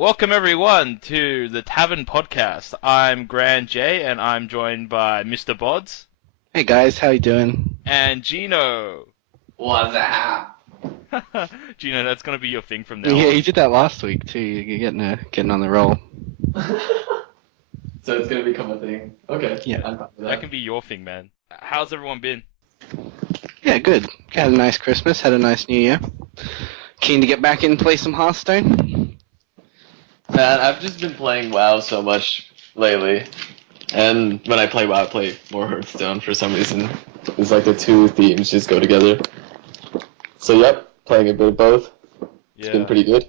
Welcome everyone to the Tavern podcast. I'm Grand J and I'm joined by Mr. Bods Hey guys, how you doing? and Gino. What's that? Gino, that's gonna be your thing from now Yeah, on. you did that last week too. You're getting on the roll. So it's gonna become a thing. Okay. Yeah. I'm fine with That can be your thing, man. How's everyone been? Yeah, good. Had a nice Christmas, had a nice New Year. Keen to get back in and play some Hearthstone? Man, I've just been playing WoW so much lately. And when I play WoW, I play more Hearthstone for some reason. It's like the two themes just go together. So yep, playing a bit of both. It's been pretty good.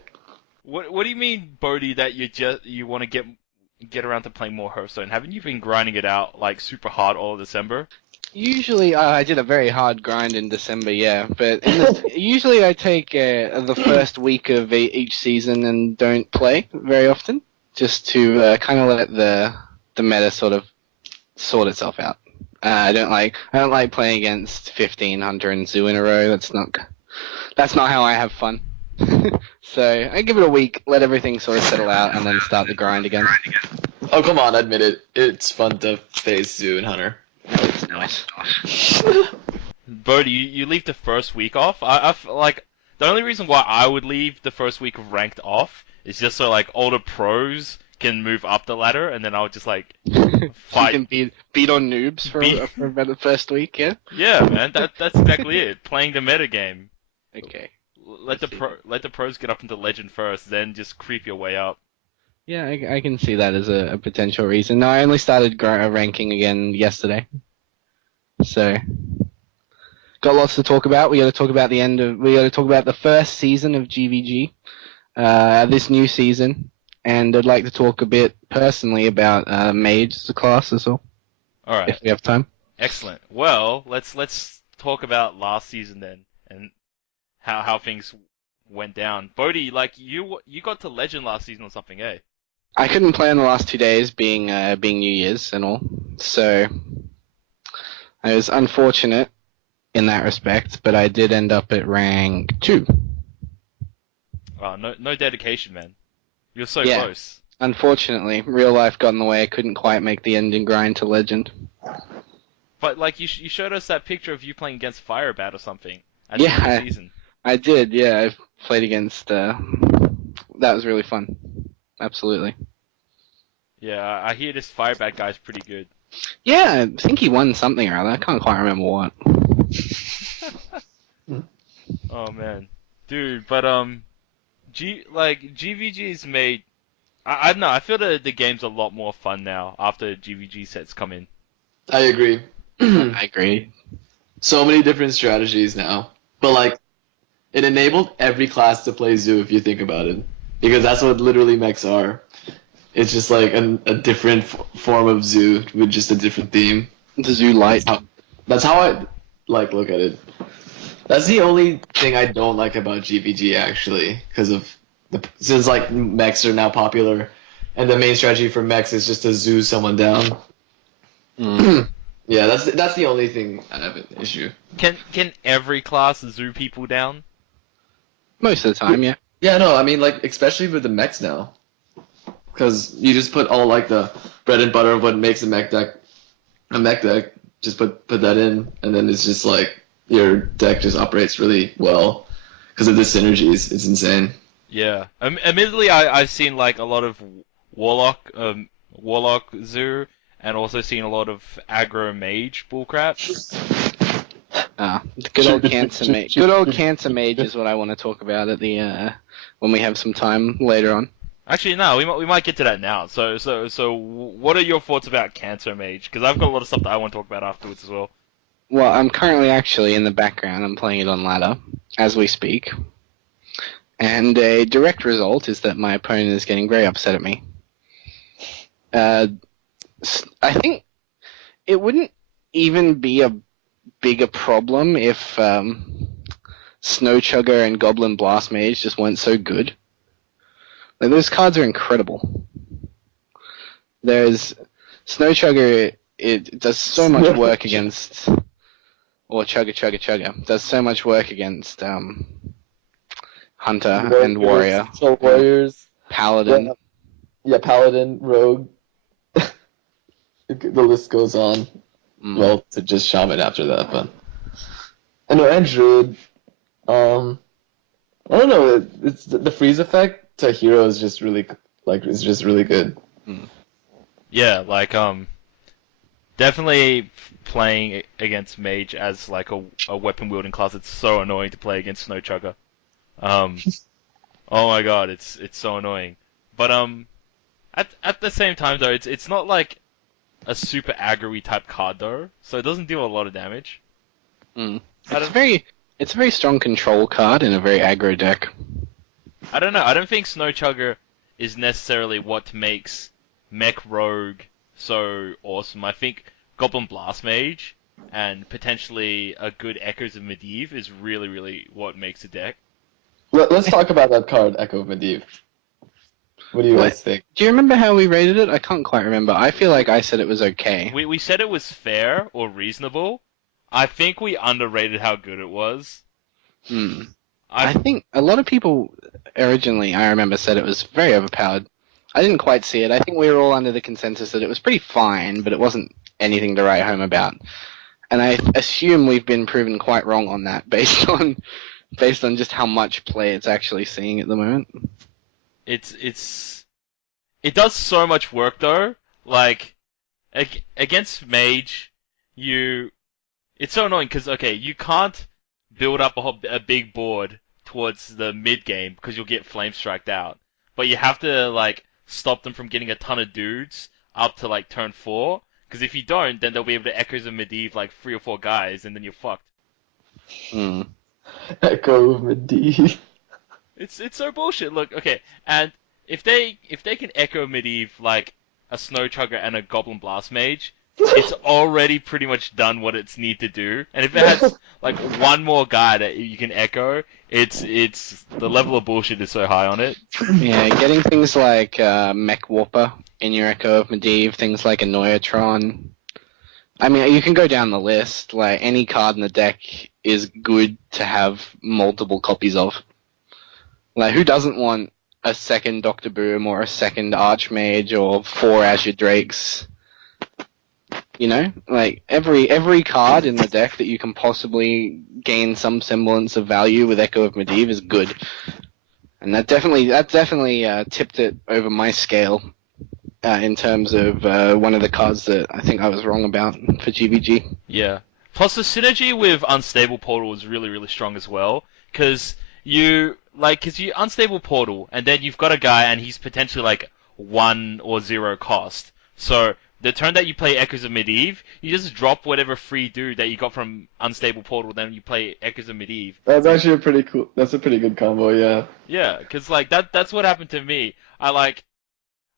What do you mean, Bodhi, that you want to get around to playing more Hearthstone? Haven't you been grinding it out like super hard all of December? Usually, I did a very hard grind in December, yeah. But usually I take the first week of each season and don't play very often, just to kind of let the meta sort of sort itself out. I don't like playing against 15 Hunter and Zoo in a row. That's not how I have fun. So I give it a week, let everything sort of settle out, and then start the grind again. Oh, come on, admit it. It's fun to face Zoo and Hunter. It's nice. Bodhi, you leave the first week off. Like the only reason why I would leave the first week of ranked off is just so like older pros can move up the ladder, and then I would just like fight. You can beat on noobs for about the first week, yeah? Yeah, man, that's exactly it. Playing the meta game. Okay. Let the pros get up into legend first, then just creep your way up. Yeah, I can see that as a potential reason. No, I only started ranking again yesterday. So, got lots to talk about. We got to talk about the first season of GVG, this new season, and I'd like to talk a bit personally about Mage as a class as well. All right, if we have time. Excellent. Well, let's talk about last season then, and how things went down. Bodhi, like you got to legend last season or something, eh? I couldn't play on the last 2 days, being New Year's and all, so I was unfortunate in that respect, but I did end up at rank 2. Oh, no dedication, man. You're so Yeah. close. Unfortunately, real life got in the way. I couldn't quite make the ending grind to legend. But like you showed us that picture of you playing against Firebat or something at the end of the season. I did. Yeah, I played against. That was really fun. Absolutely. Yeah, I hear this Firebat guy's pretty good. Yeah, I think he won something or other. I can't quite remember what. Oh man, dude, but GVG's made. I don't know. I feel that the game's a lot more fun now after GVG sets come in. I agree. I agree. So many different strategies now. But like, it enabled every class to play Zoo if you think about it. Because that's what literally mechs are. It's just like a different form of Zoo with just a different theme. The Zoo Light. That's how I like look at it. That's the only thing I don't like about GVG actually, because of since like mechs are now popular, and the main strategy for mechs is just to zoo someone down. Yeah, that's the only thing I have an issue. Can every class zoo people down? Most of the time, yeah. Yeah, no, I mean like especially with the mechs now, because you just put all like the bread and butter of what makes a mech deck, just put that in, and then it's just like your deck just operates really well because of the synergies. It's insane. Yeah. Admittedly, I've seen like a lot of Warlock Zoo, and also seen a lot of aggro mage bullcrap. Good old cancer mage. Good old cancer mage is what I want to talk about at the when we have some time later on. Actually, no, we might get to that now. So what are your thoughts about cancer mage? Because I've got a lot of stuff that I want to talk about afterwards as well. Well, I'm currently actually in the background. I'm playing it on ladder as we speak. And a direct result is that my opponent is getting very upset at me. I think it wouldn't even be a bigger problem if Snow Chugger and Goblin Blast Mage just weren't so good. Like, those cards are incredible. There's Snow Chugger. It does so much work against, or Chugger does so much work against Hunter and Warrior. Warriors. Paladin. Yeah, Paladin, Rogue. The list goes on. Well, to just Shaman after that, but I know, and Druid. I don't know. It's the freeze effect to hero is just really is just really good. Yeah, like definitely playing against mage as like a weapon wielding class. It's so annoying to play against Snow Chugger. Oh my god, it's so annoying. But at the same time though, it's not like a super aggro type card though, so it doesn't deal a lot of damage. It's a very strong control card in a very aggro deck. I don't know. I don't think Snow Chugger is necessarily what makes Mech Rogue so awesome. I think Goblin Blast Mage and potentially a good Echoes of Medivh is really, really what makes a deck. Let's talk about that card, Echo of Medivh. What do you guys think? Do you remember how we rated it? I can't quite remember. I feel like I said it was okay. We said it was fair or reasonable. I think we underrated how good it was. I think a lot of people originally, I remember, said it was very overpowered. I didn't quite see it. I think we were all under the consensus that it was pretty fine, but it wasn't anything to write home about. And I assume we've been proven quite wrong on that based on just how much play it's actually seeing at the moment. It does so much work though. Like against mage, it's so annoying because okay, you can't build up a big board towards the mid game because you'll get flame striked out. But you have to like stop them from getting a ton of dudes up to like turn 4. Because if you don't, then they'll be able to Echoes of Medivh like 3 or 4 guys, and then you're fucked. Echo of Medivh. It's so bullshit. Look, okay, and if they can Echo Medivh like a Snow Chugger and a Goblin Blast Mage, it's already pretty much done what it's need to do. And if it has like one more guy that you can echo, it's the level of bullshit is so high on it. Yeah, getting things like Mech Warper in your Echo of Medivh, things like Annoyatron. I mean, you can go down the list. Like any card in the deck is good to have multiple copies of. Like who doesn't want a second Doctor Boom or a second Archmage or 4 Azure Drakes? You know, like every card in the deck that you can possibly gain some semblance of value with Echo of Medivh is good, and that definitely tipped it over my scale in terms of one of the cards that I think I was wrong about for GVG. Yeah. Plus the synergy with Unstable Portal is really really strong as well, because you Unstable Portal and then you've got a guy and he's potentially like 1 or 0 cost, so the turn that you play Echoes of Medivh, you just drop whatever free dude that you got from Unstable Portal, then you play Echoes of Medivh. That's actually that's a pretty good combo, yeah. Yeah, because like that's what happened to me. I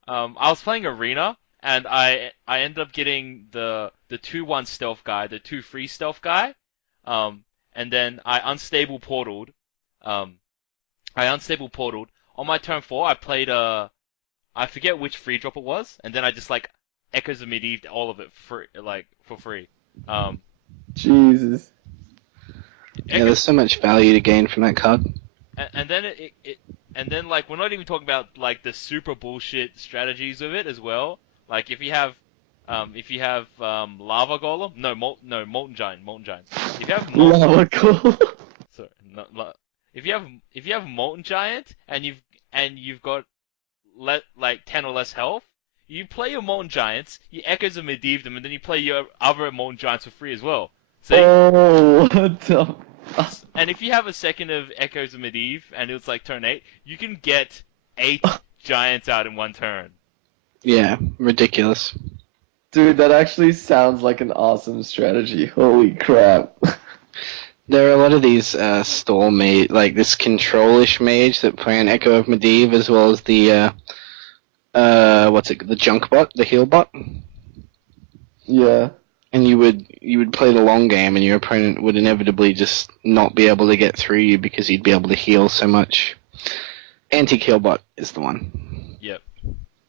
was playing Arena, and I ended up getting the 2/1 stealth guy, the 2 free stealth guy, and then I unstable portaled. On my turn 4. I played I forget which free drop it was, and then I just like Echoes of Medivh, all of it for free. Jesus. Yeah, there's so much value to gain from that card. And then and then like we're not even talking about like the super bullshit strategies of it as well. Like if you have Lava Golem, Molten Giant. If you have Lava Golem. Sorry, if you have Molten Giant and you've got like 10 or less health, you play your Molten Giants, you Echoes of Medivh them, and then you play your other Molten Giants for free as well. So what the... And if you have a second of Echoes of Medivh, and it's like turn 8, you can get 8 Giants out in one turn. Yeah, ridiculous. Dude, that actually sounds like an awesome strategy. Holy crap. There are a lot of these store mage, like this control-ish mage that play an Echo of Medivh, as well as the the junk bot, the heal bot. Yeah. And you would play the long game, and your opponent would inevitably just not be able to get through you because you'd be able to heal so much. Anti-heal bot is the one. Yep.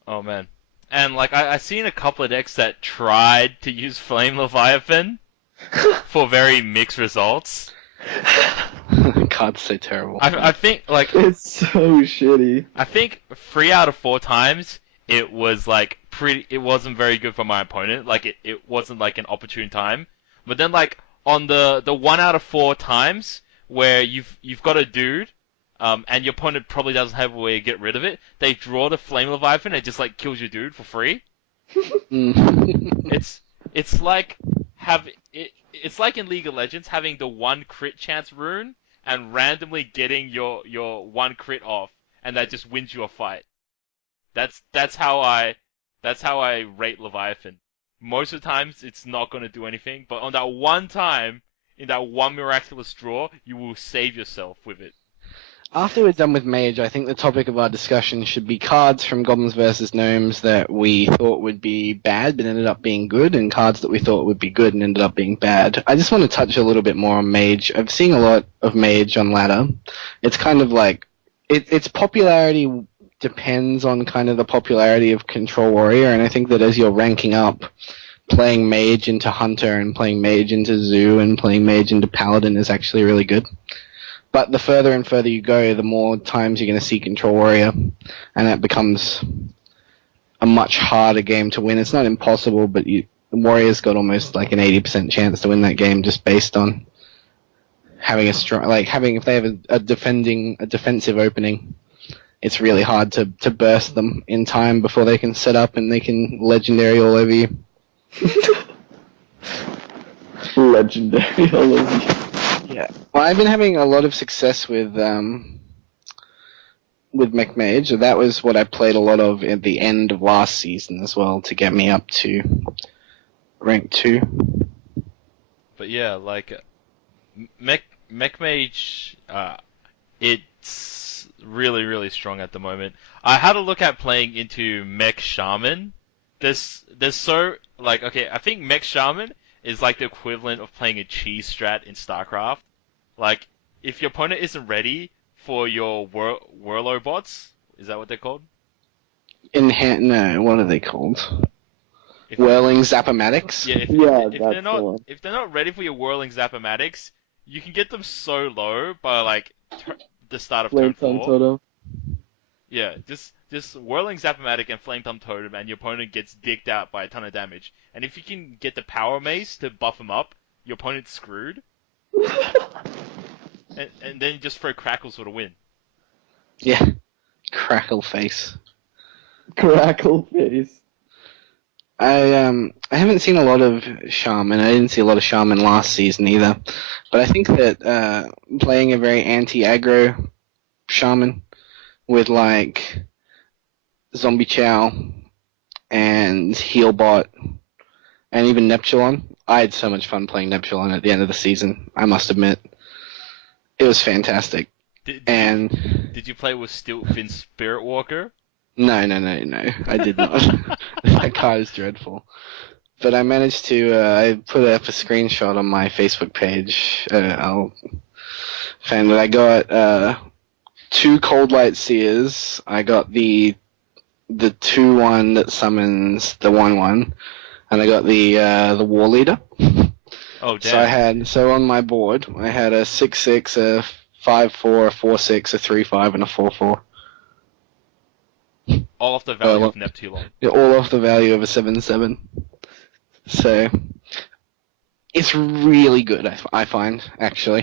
Oh man. And like I seen a couple of decks that tried to use Flame Leviathan for very mixed results. Card's so terrible. I think like It's so shitty. I think 3 out of 4 times it was like pretty. It wasn't very good for my opponent. Like it wasn't like an opportune time. But then like on the 1 out of 4 times where you've got a dude, and your opponent probably doesn't have a way to get rid of it, they draw the Flame Leviathan and it just like kills your dude for free. Mm. It's like it's like in League of Legends having the one crit chance rune and randomly getting your one crit off, and that just wins you a fight. That's how I rate Leviathan. Most of the times it's not going to do anything, but on that one time, in that one miraculous draw, you will save yourself with it. After we're done with Mage, I think the topic of our discussion should be cards from Goblins vs. Gnomes that we thought would be bad but ended up being good, and cards that we thought would be good and ended up being bad. I just want to touch a little bit more on Mage. I've seen a lot of Mage on ladder. It's kind of like its popularity depends on kind of the popularity of Control Warrior, and I think that as you're ranking up, playing Mage into Hunter and playing Mage into Zoo and playing Mage into Paladin is actually really good. But the further and further you go, the more times you're going to see Control Warrior, and that becomes a much harder game to win. It's not impossible, but the Warrior's got almost like an 80% chance to win that game just based on having a strong, if they have a defensive opening, it's really hard to burst them in time before they can set up and they can legendary all over you. Legendary all over you. Yeah. Well, I've been having a lot of success with Mech Mage. That was what I played a lot of at the end of last season as well to get me up to rank 2. But yeah, like Mech Mage, it's really strong at the moment. I had a look at playing into Mech Shaman. There's so like okay, I think Mech Shaman is like the equivalent of playing a cheese strat in StarCraft. Like, if your opponent isn't ready for your Whirlo bots, is that what they're called? No, what are they called? If, Whirling Zapomatics? yeah, Yeah, if that's they're not the one. if they're not ready for your Whirling Zapomatics, you can get them so low by like the start of turn Flame Tongue 4. Totem. Yeah, just Whirling Zapomatic and Flame Thumb Totem, and your opponent gets dicked out by a ton of damage. And if you can get the Power Mace to buff him up, your opponent's screwed. And then you just throw Crackles for the win. Yeah. Crackle face. Crackle face. I haven't seen a lot of Shaman. I didn't see a lot of Shaman last season either. But I think that playing a very anti-aggro Shaman with like Zombie Chow and Healbot and even Neptulon. I had so much fun playing Neptulon at the end of the season, I must admit. It was fantastic. Did you play with Stiltfin Spirit Walker? No, I did not. That card is dreadful. But I managed to, I put up a screenshot on my Facebook page. I'll find that I got 2 Cold Light Seers. I got the 2-1 that summons the 1-1. And I got the War Leader. Oh, damn. So on my board, I had a 6/6, a 5/4, a 4/6, a 3/5, and a 4/4. All off the value of Neptulon. All off the value of a 7/7. So, it's really good, I find, actually.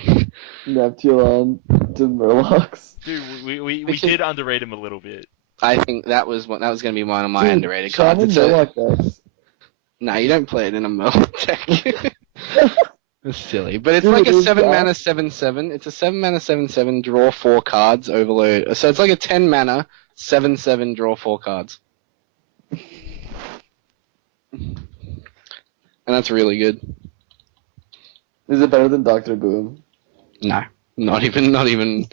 Neptulon to Murlocs. Dude, we did underrate him a little bit. I think that was going to be one of my Dude, underrated Shaman cards. Murloc decks. No, you don't play it in a Murloc deck. It's silly. But it's Dude, like a it's 7 that- mana 7/7. It's a 7 mana 7/7, draw 4 cards, overload. So it's like a 10 mana 7/7, draw 4 cards. And that's really good. Is it better than Dr. Boom? No, not even.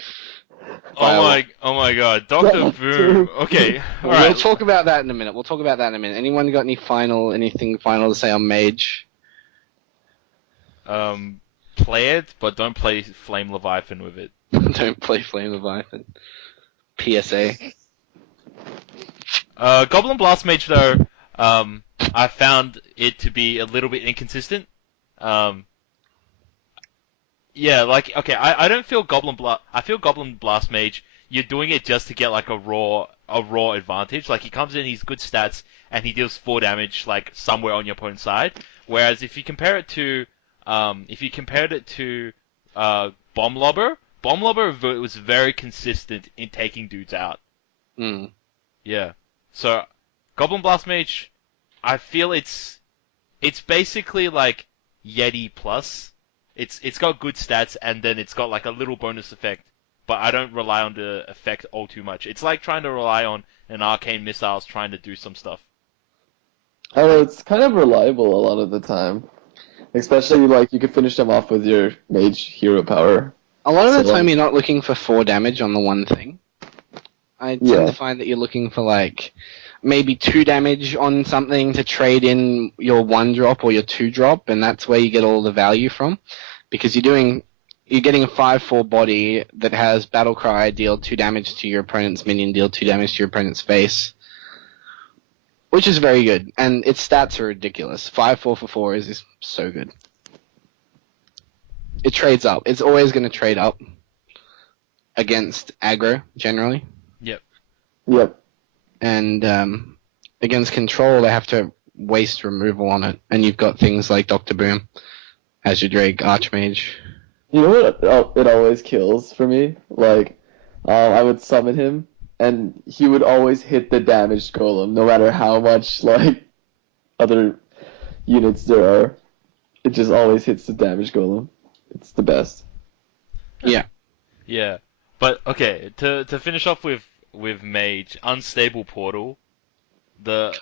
Oh my god, Dr. Boom. Okay, We'll alright. talk about that in a minute. Anyone got anything final to say on Mage? Play it, but don't play Flame Leviathan with it. Don't play Flame Leviathan. PSA. Goblin Blast Mage though, I found it to be a little bit inconsistent. Yeah, like okay, I don't feel Goblin Blast. I feel Goblin Blast Mage. You're doing it just to get like a raw advantage. Like he comes in, he's good stats, and he deals 4 damage like somewhere on your opponent's side. Whereas if you compared it to Bomb Lobber, was very consistent in taking dudes out. Mm. Yeah. So Goblin Blast Mage, I feel it's basically like Yeti plus. It's got good stats and then it's got like a little bonus effect, but I don't rely on the effect all too much. It's like trying to rely on an arcane missiles trying to do some stuff. I don't know, it's kind of reliable a lot of the time. Especially like you could finish them off with your mage hero power. A lot of So the time, like, you're not looking for 4 damage on the one thing. I tend yeah. to find that you're looking for like maybe 2 damage on something to trade in your 1 drop or your 2 drop, and that's where you get all the value from, because you're getting a 5/4 body that has battle cry, deal 2 damage to your opponent's minion, deal 2 damage to your opponent's face, which is very good, and its stats are ridiculous. 5/4 for 4 is so good. It trades up. It's always going to trade up against aggro generally. Yep. Yep. And against control, they have to waste removal on it, and you've got things like Doctor Boom, Azure Drake, Archmage. You know what it always kills for me? Like, I would summon him, and he would always hit the damaged golem, no matter how much, like, other units there are. It just always hits the damaged golem. It's the best. Yeah. Yeah. But okay, to finish off with Mage, Unstable Portal, the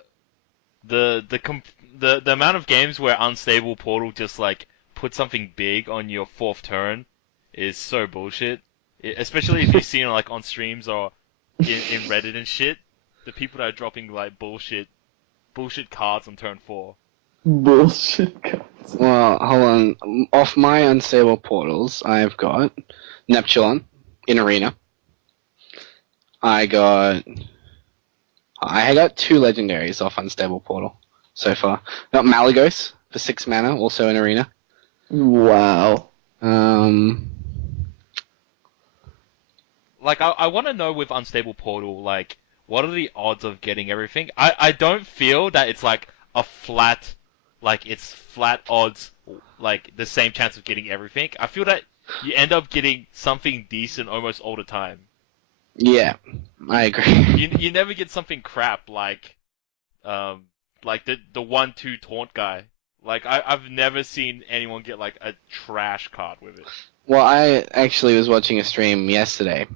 the amount of games where Unstable Portal just like puts something big on your 4th turn is so bullshit. Especially if you've seen it like on streams or in Reddit and shit. The people that are dropping like bullshit cards on turn 4. Bullshit cards. Well, hold on. Off my unstable portals, I've got Neptulon in Arena. I got 2 legendaries off unstable portal so far. Got Malagos for 6 mana, also in Arena. Wow. Like I want to know with Unstable Portal, like what are the odds of getting everything? I don't feel that it's like a flat, like it's flat odds, like the same chance of getting everything. I feel that you end up getting something decent almost all the time. Yeah, I agree. You never get something crap um like the 1/2 taunt guy. Like I've never seen anyone get like a trash card with it. Well, I actually was watching a stream yesterday,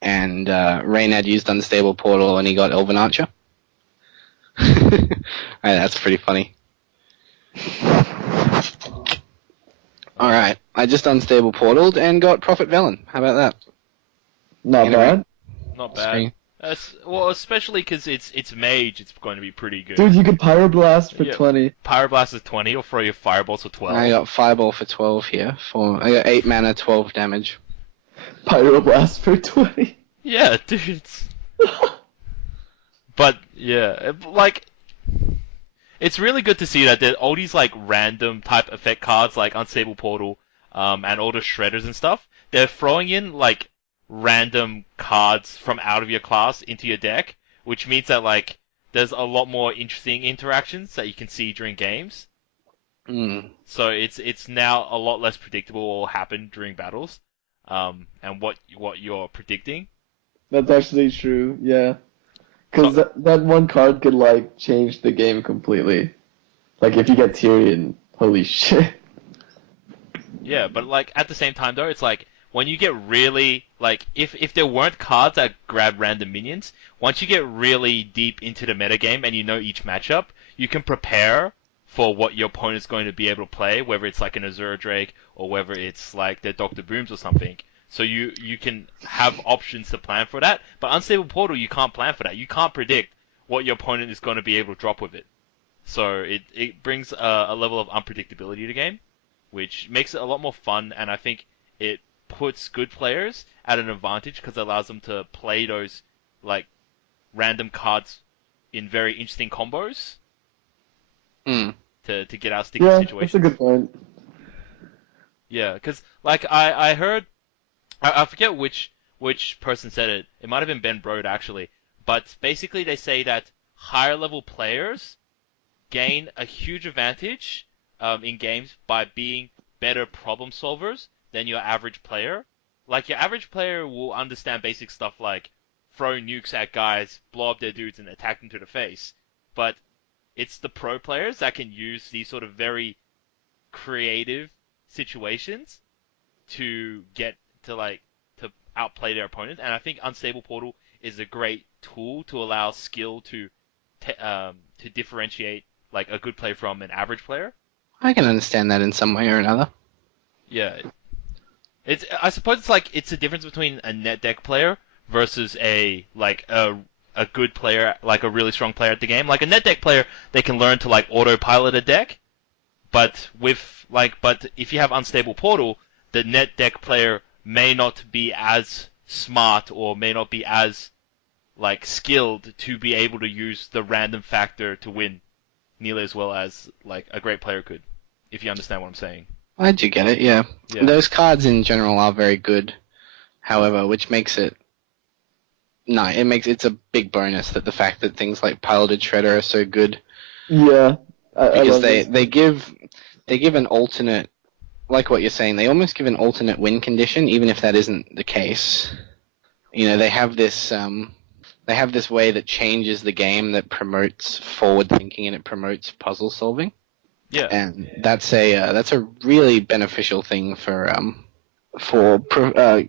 and Rain had used unstable portal, and he got Elven Archer. That's pretty funny. Alright, I just unstable portaled and got Prophet Velen. How about that? Not Anyway. bad. Not bad. Screen. Well, especially because it's mage, it's going to be pretty good. Dude, you could Pyroblast for Yeah. 20. Pyroblast is 20, or throw your fireballs for 12. I got Fireball for 12 here. I got 8 mana, 12 damage. Pyroblast for 20. Yeah, dude. But yeah, like it's really good to see that there all these like random type effect cards like Unstable Portal, and all the shredders and stuff. They're throwing in like random cards from out of your class into your deck, which means that like there's a lot more interesting interactions that you can see during games. Mm. So it's now a lot less predictable what will happen during battles, and what you're predicting. That's actually true, yeah. Because that one card could, like, change the game completely. Like, if you get Tyrion, holy shit. Yeah, but like at the same time though, it's like when you get really like if there weren't cards that grab random minions, once you get really deep into the metagame and you know each matchup, you can prepare for what your opponent's going to be able to play, whether it's like an Azure Drake or whether it's like their Doctor Booms or something. So you can have options to plan for that. But Unstable Portal, you can't plan for that. You can't predict what your opponent is going to be able to drop with it. So it brings a level of unpredictability to the game, which makes it a lot more fun, and I think it puts good players at an advantage because it allows them to play those like random cards in very interesting combos Mm. to get out of sticky Yeah, situations. that's a good point. Yeah, because like I heard I forget which person said it. It might have been Ben Brode actually, but basically they say that higher level players gain a huge advantage in games by being better problem solvers than your average player. Like your average player will understand basic stuff like throw nukes at guys, blow up their dudes, and attack them to the face. But it's the pro players that can use these sort of very creative situations to get to like to outplay their opponent. And I think Unstable Portal is a great tool to allow skill to differentiate like a good player from an average player. I can understand that in some way or another. Yeah, it's I suppose it's like it's a difference between a net deck player versus a good player, like a really strong player at the game. Like a net deck player, they can learn to like autopilot a deck, but if you have unstable portal, the net deck player may not be as smart or may not be as like skilled to be able to use the random factor to win nearly as well as like a great player could, if you understand what I'm saying. I do get it, yeah. Yeah. Those cards in general are very good, however, which makes it no, it's a big bonus that the fact that things like piloted shredder are so good Yeah, I because love this. they give an alternate, like what you're saying, they almost give an alternate win condition even if that isn't the case. You know, they have this way that changes the game that promotes forward thinking and it promotes puzzle solving. Yeah. And that's a really beneficial thing for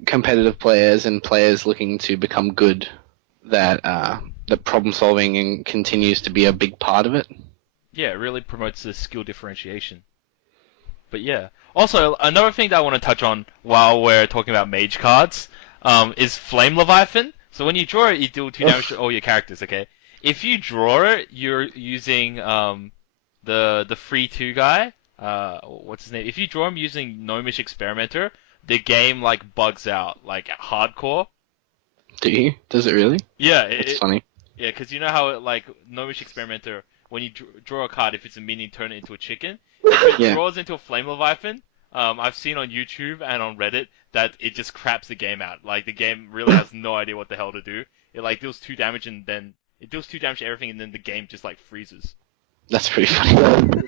competitive players and players looking to become good. That problem solving and continues to be a big part of it. Yeah, it really promotes the skill differentiation. But yeah. Also, another thing that I want to touch on while we're talking about mage cards, is Flame Leviathan. So when you draw it, you deal 2 damage to all your characters, okay? If you draw it, you're using the free 2 guy. What's his name? If you draw him using Gnomish Experimenter, the game like bugs out, like hardcore. Do you? Does it really? Yeah, That's funny. yeah, because you know how like Gnomish Experimenter, when you draw a card, if it's a minion, turn it into a chicken. If it Yeah, draws into a Flame Leviathan, I've seen on YouTube and on Reddit that it just craps the game out. Like the game really has no idea what the hell to do. It like deals 2 damage and then it deals 2 damage to everything, and then the game just like freezes. that's pretty funny.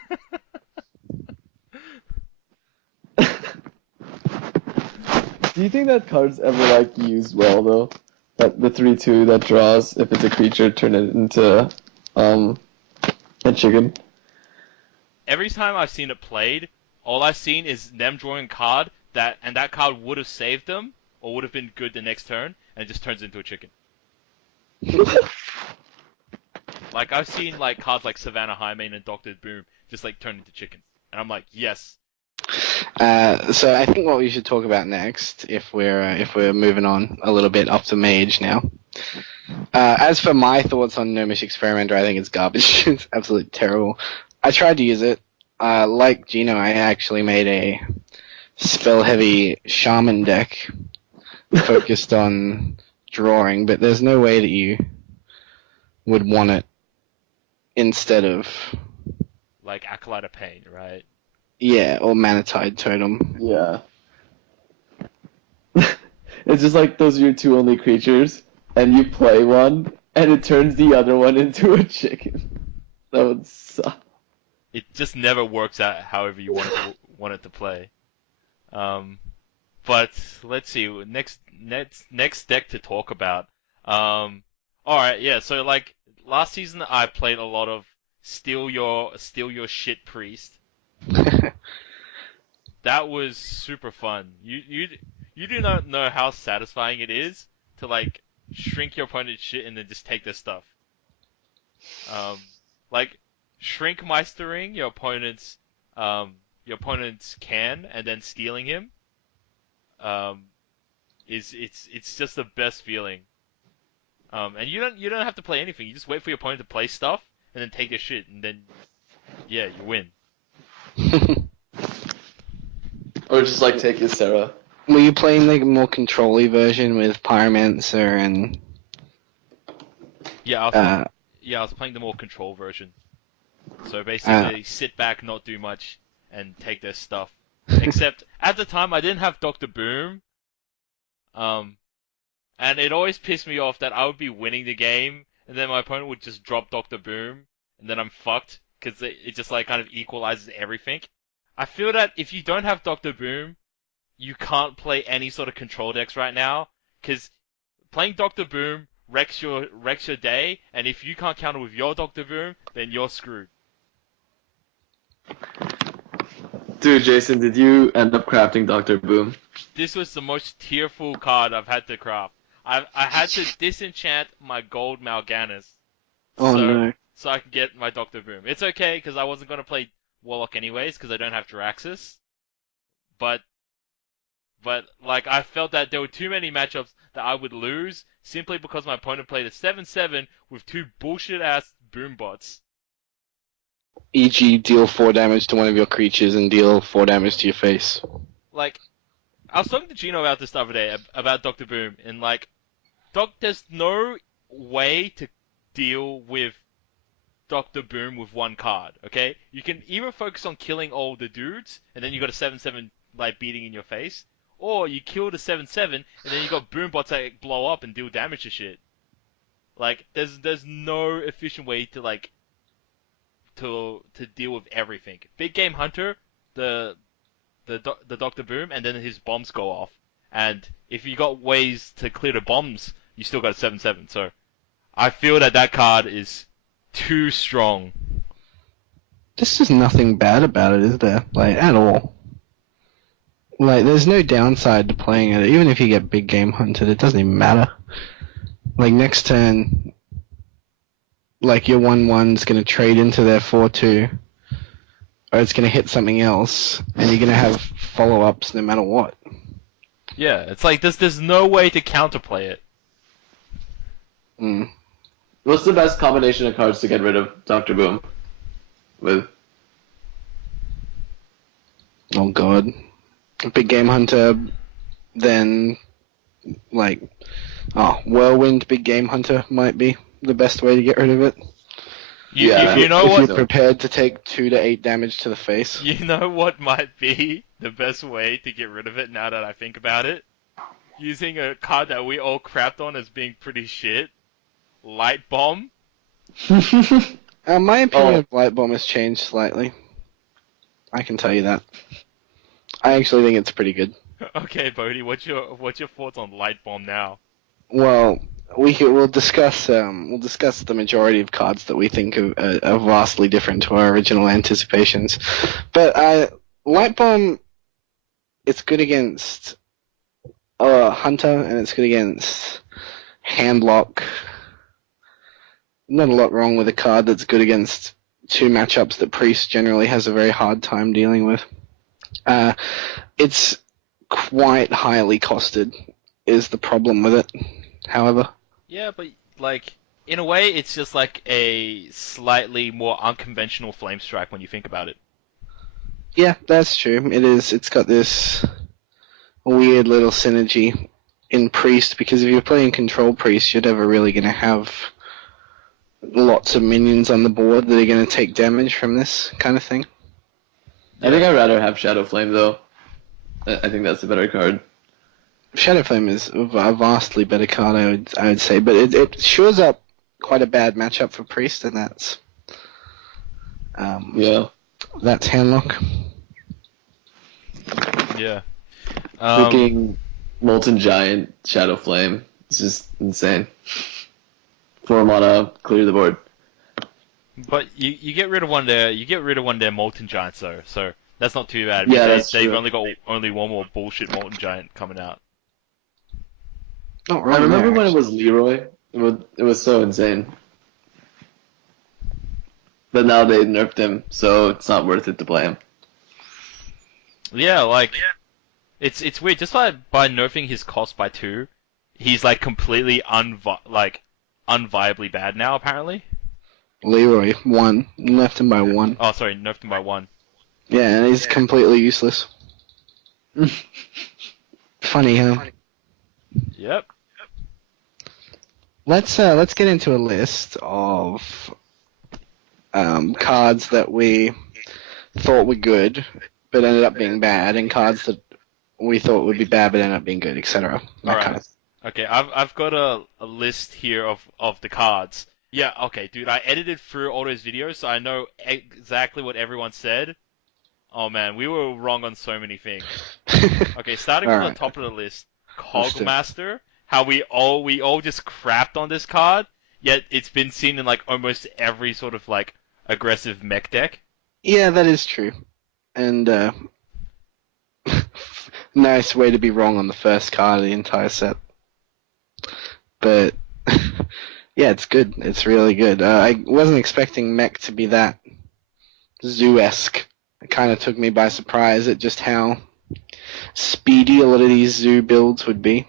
Do you think that card's ever like used well though? That the 3/2 that draws if it's a creature, turn it into a chicken. Every time I've seen it played, all I've seen is them drawing a card that card would have saved them or would have been good the next turn, and it just turns into a chicken. Like I've seen like cards like Savannah Highmane and Doctor Boom just like turn into chickens, and I'm like, yes. So I think what we should talk about next, if we're moving on a little bit up to Mage now. As for my thoughts on Gnomish Experimenter, I think it's garbage. It's absolutely terrible. I tried to use it. Like Gino, I actually made a spell-heavy shaman deck focused on drawing, but there's no way that you would want it instead of Like Acolyte of Pain, right? or Manatide Totem. Yeah. It's just like those are your 2 only creatures, and you play one, and it turns the other one into a chicken. That would suck. It just never works out however you want it to play. But let's see, next deck to talk about. All right, yeah. So like last season, I played a lot of Steal Your Shit Priest. That was super fun. You do not know how satisfying it is to like shrink your opponent's shit and then just take their stuff. Um, like shrink meistering your opponent's can and then stealing him. Um, it's just the best feeling. And you don't have to play anything. You just wait for your opponent to play stuff and then take their shit, and then yeah, you win. Or just like take your Sarah. Were you playing like a more control-y version with Pyromancer and Yeah, I was playing the more control version. So basically, sit back, not do much, and take their stuff. Except at the time I didn't have Doctor Boom. Um, and it always pissed me off that I would be winning the game, and then my opponent would just drop Doctor Boom, and then I'm fucked because it just like kind of equalizes everything. I feel that if you don't have Doctor Boom, you can't play any sort of control decks right now, because playing Doctor Boom wrecks your day, and if you can't counter with your Doctor Boom, then you're screwed. Dude, Jason, did you end up crafting Doctor Boom? This was the most tearful card I've had to craft. I had to disenchant my gold Mal'Ganis Oh so no. so I can get my Doctor Boom. It's okay because I wasn't gonna play Warlock anyways because I don't have Jiraxis. But like I felt that there were too many matchups that I would lose simply because my opponent played a 7/7 with two bullshit ass boom bots. E.g., deal 4 damage to one of your creatures and deal 4 damage to your face. Like I was talking to Gino about this the other day about Doctor Boom and like there's no way to deal with Doctor Boom with one card, okay? You can either focus on killing all the dudes, and then you got a 7/7 like beating in your face, or you kill the 7/7, and then you got boom bots that blow up and deal damage to shit. Like, there's no efficient way to like to deal with everything. Big Game Hunter, the Doctor Boom, and then his bombs go off. And if you got ways to clear the bombs, you still got a 7/7. So I feel that card is too strong. There's just nothing bad about it, is there? Like, at all. Like, there's no downside to playing it. Even if you get big game hunted, it doesn't even matter. Like, next turn, like, your 1/1's gonna trade into their 4/2, or it's gonna hit something else, and you're gonna have follow-ups no matter what. Yeah, it's like there's no way to counterplay it. Mm. What's the best combination of cards to get rid of Doctor Boom with? Oh god. Big game hunter, then, like, Whirlwind Big Game Hunter might be the best way to get rid of it. Yeah, you know if what? you're prepared to take 2 to 8 damage to the face. You know what might be the best way to get rid of it now that I think about it? Using a card that we all crapped on as being pretty shit. Light Bomb. My opinion of Light Bomb has changed slightly. I can tell you that. I actually think it's pretty good. Okay, Bodhi, what's your thoughts on Light Bomb now? Well, we'll discuss the majority of cards that we think are vastly different to our original anticipations. But Light Bomb, it's good against Hunter, and it's good against Handlock. Not a lot wrong with a card that's good against 2 matchups that Priest generally has a very hard time dealing with. It's quite highly costed, is the problem with it, however. Yeah, but like in a way, it's just like a slightly more unconventional Flame Strike when you think about it. Yeah, that's true. It is. It's got this weird little synergy in Priest, because if you're playing Control Priest, you're never really going to have lots of minions on the board that are going to take damage from this kind of thing. I think I'd rather have Shadow Flame though. I think that's a better card. Shadow Flame is a vastly better card, I would say, but it shores up quite a bad matchup for Priest, and that's that's Handlock. Yeah. Freaking Molten Giant Shadow Flame. It's just insane. 4 mana, clear the board. But you get rid of one there. You get rid of one of their Molten Giants though, so that's not too bad. Yeah, that's they've true. only got only one more bullshit Molten Giant coming out. Not I wrong remember there, when it actually. was Leroy. It was so insane. But now they nerfed him, so it's not worth it to play him. Yeah, like it's weird. Just by nerfing his cost by 2, he's like completely unviably bad now. Apparently. Leroy, 1. Left him by 1. Oh, sorry, nerfed him by 1. Yeah, and he's completely useless. Funny, huh? Yep. Let's get into a list of cards that we thought were good, but ended up being bad, and cards that we thought would be bad but ended up being good, etc. That Alright. kind of. Okay, I've got a list here of the cards. Yeah, okay, dude, I edited through all those videos, so I know exactly what everyone said. Oh man, we were wrong on so many things. Okay, starting All from the right, top of the list, let's do it. Cogmaster. How we all just crapped on this card, yet it's been seen in like almost every sort of like aggressive mech deck. Yeah, that is true, and nice way to be wrong on the first card of the entire set. But yeah, it's good. It's really good. I wasn't expecting mech to be that zoo-esque. It kind of took me by surprise at just how speedy a lot of these zoo builds would be.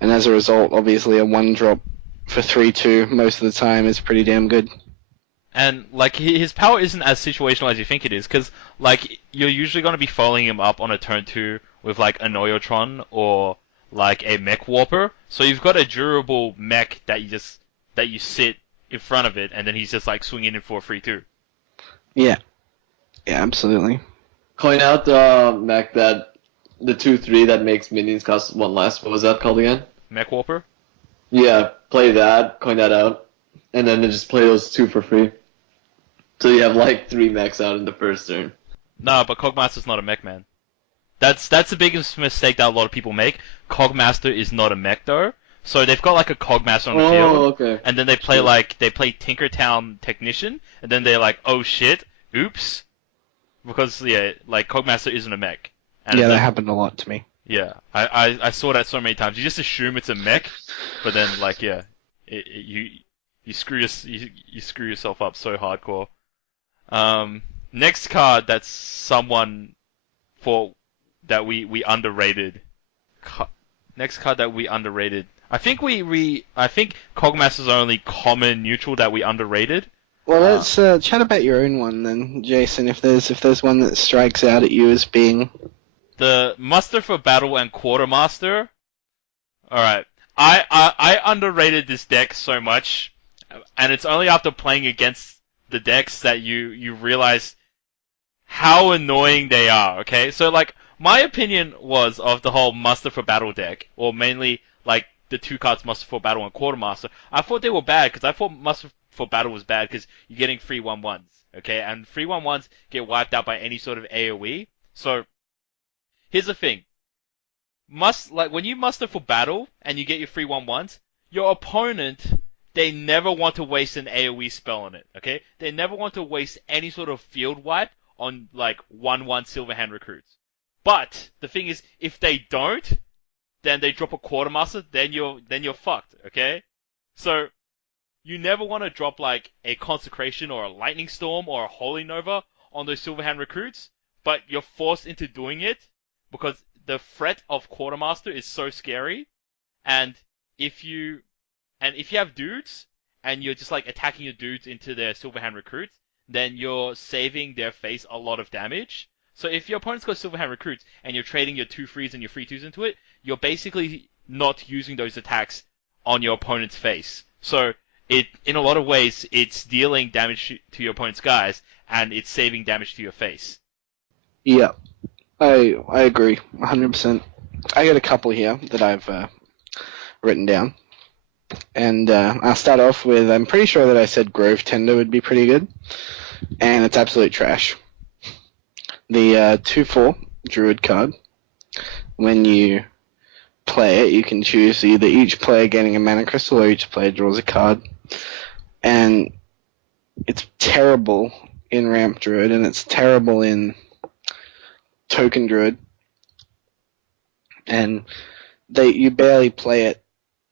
And as a result, obviously a 1-drop for 3/2 most of the time is pretty damn good. And like his power isn't as situational as you think it is, because like you're usually going to be following him up on a turn two with like a Noyotron or like a Mech Warper. So you've got a durable mech that you sit in front of it, and then he's just like swinging in for a free two. Yeah, yeah, absolutely. Coin out the mech that the 2/3 that makes minions cost one less. What was that called again? Mech Warper. Yeah, play that, coin that out, and then just play those two for free. So you have like 3 mechs out in the first turn. No, but Cogmaster's not a mech, man. That's the biggest mistake that a lot of people make. Cogmaster is not a mech though. So they've got like a Cogmaster on the Oh, field, okay. and then they play Tinkertown Technician, and then they're like, oh shit, oops, because yeah, like Cogmaster isn't a mech, and Yeah, that then happened a lot to me. yeah, I saw that so many times. You just assume it's a mech, but then like yeah, you you screw yourself up so hardcore. Next card that's someone for that we underrated. Next card that we underrated. I think Cogmaster's only common neutral that we underrated. Well, let's chat about your own one then, Jason. If there's one that strikes out at you as being The Muster for Battle and Quartermaster. Alright. I underrated this deck so much, and it's only after playing against the decks that you realize how annoying they are, okay? So, like, my opinion was of the whole Muster for Battle deck, or mainly, like, the two cards Muster for Battle and Quartermaster. I thought they were bad, because I thought Muster for Battle was bad, because you're getting free 1/1s, okay? And free 1/1s get wiped out by any sort of AoE. So, here's the thing. When you muster for battle and you get your free 1/1s, your opponent they never want to waste an AoE spell on it. Okay, they never want to waste any sort of field wipe on like 1/1 Silverhand recruits. But the thing is, if they don't, then they drop a quartermaster. Then you're fucked. Okay, so you never want to drop like a consecration or a lightning storm or a holy nova on those Silverhand recruits, but you're forced into doing it because the threat of quartermaster is so scary, and if you if you have dudes and you're just like attacking your dudes into their Silverhand recruits, then you're saving their face a lot of damage. So if your opponent's got Silverhand recruits and you're trading your 2/3s and your 3/2s into it, you're basically not using those attacks on your opponent's face. So it in a lot of ways it's dealing damage to your opponent's guys and it's saving damage to your face. yeah. I agree 100%. I got a couple here that I've written down, and I'll start off with I'm pretty sure that I said Grove Tender would be pretty good, and it's absolute trash. The 2/4 Druid card. When you play it, you can choose either each player getting a mana crystal or each player draws a card, and it's terrible in Ramp Druid and it's terrible in Token Druid, and you barely play it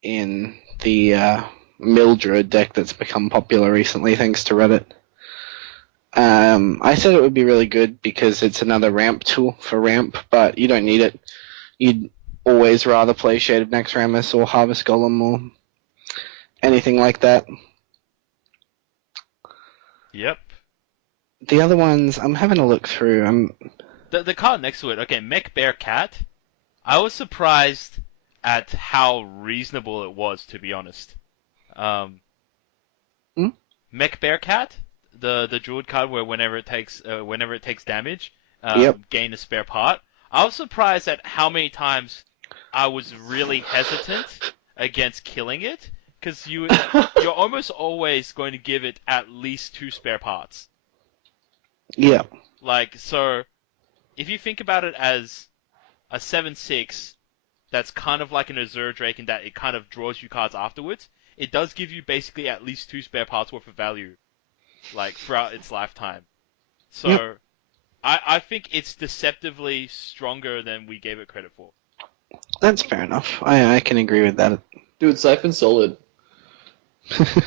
in the Mildred deck that's become popular recently thanks to Reddit. I said it would be really good because it's another ramp tool for ramp, but you don't need it. You'd always rather play Shade of Naxxramas or Harvest Golem or anything like that. Yep. The other ones, I'm having a look through. The card next to it, okay, Mech Bear Cat. I was surprised at how reasonable it was, to be honest. Um, Hmm? Mech Bear Cat, the Druid card where whenever it takes damage, Yep. gain a spare part. I was surprised at how many times I was really hesitant against killing it, because you're almost always going to give it at least 2 spare parts. Yeah. Like, so if you think about it as a 7/6 that's kind of like an Azure Drake in that it kind of draws you cards afterwards, it does give you basically at least 2 spare parts worth of value, like throughout its lifetime. Yep. So I think it's deceptively stronger than we gave it credit for. That's fair enough. I can agree with that. Dude, Siphon Solid. Best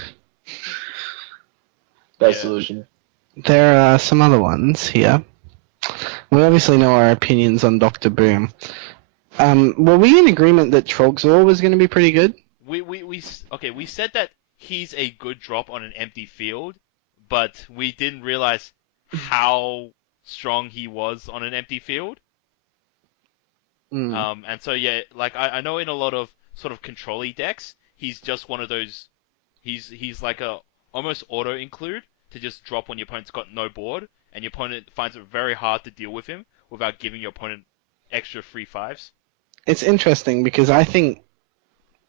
Yeah. solution. There are some other ones here. We obviously know our opinions on Dr. Boom. Were we in agreement that Trogzor was going to be pretty good? We said that he's a good drop on an empty field, but we didn't realize how strong he was on an empty field. Mm. And so yeah, like I know in a lot of sort of control-y decks, he's just one of those. He's like a almost auto include to just drop when your opponent's got no board, and your opponent finds it very hard to deal with him without giving your opponent extra free fives. It's interesting because I think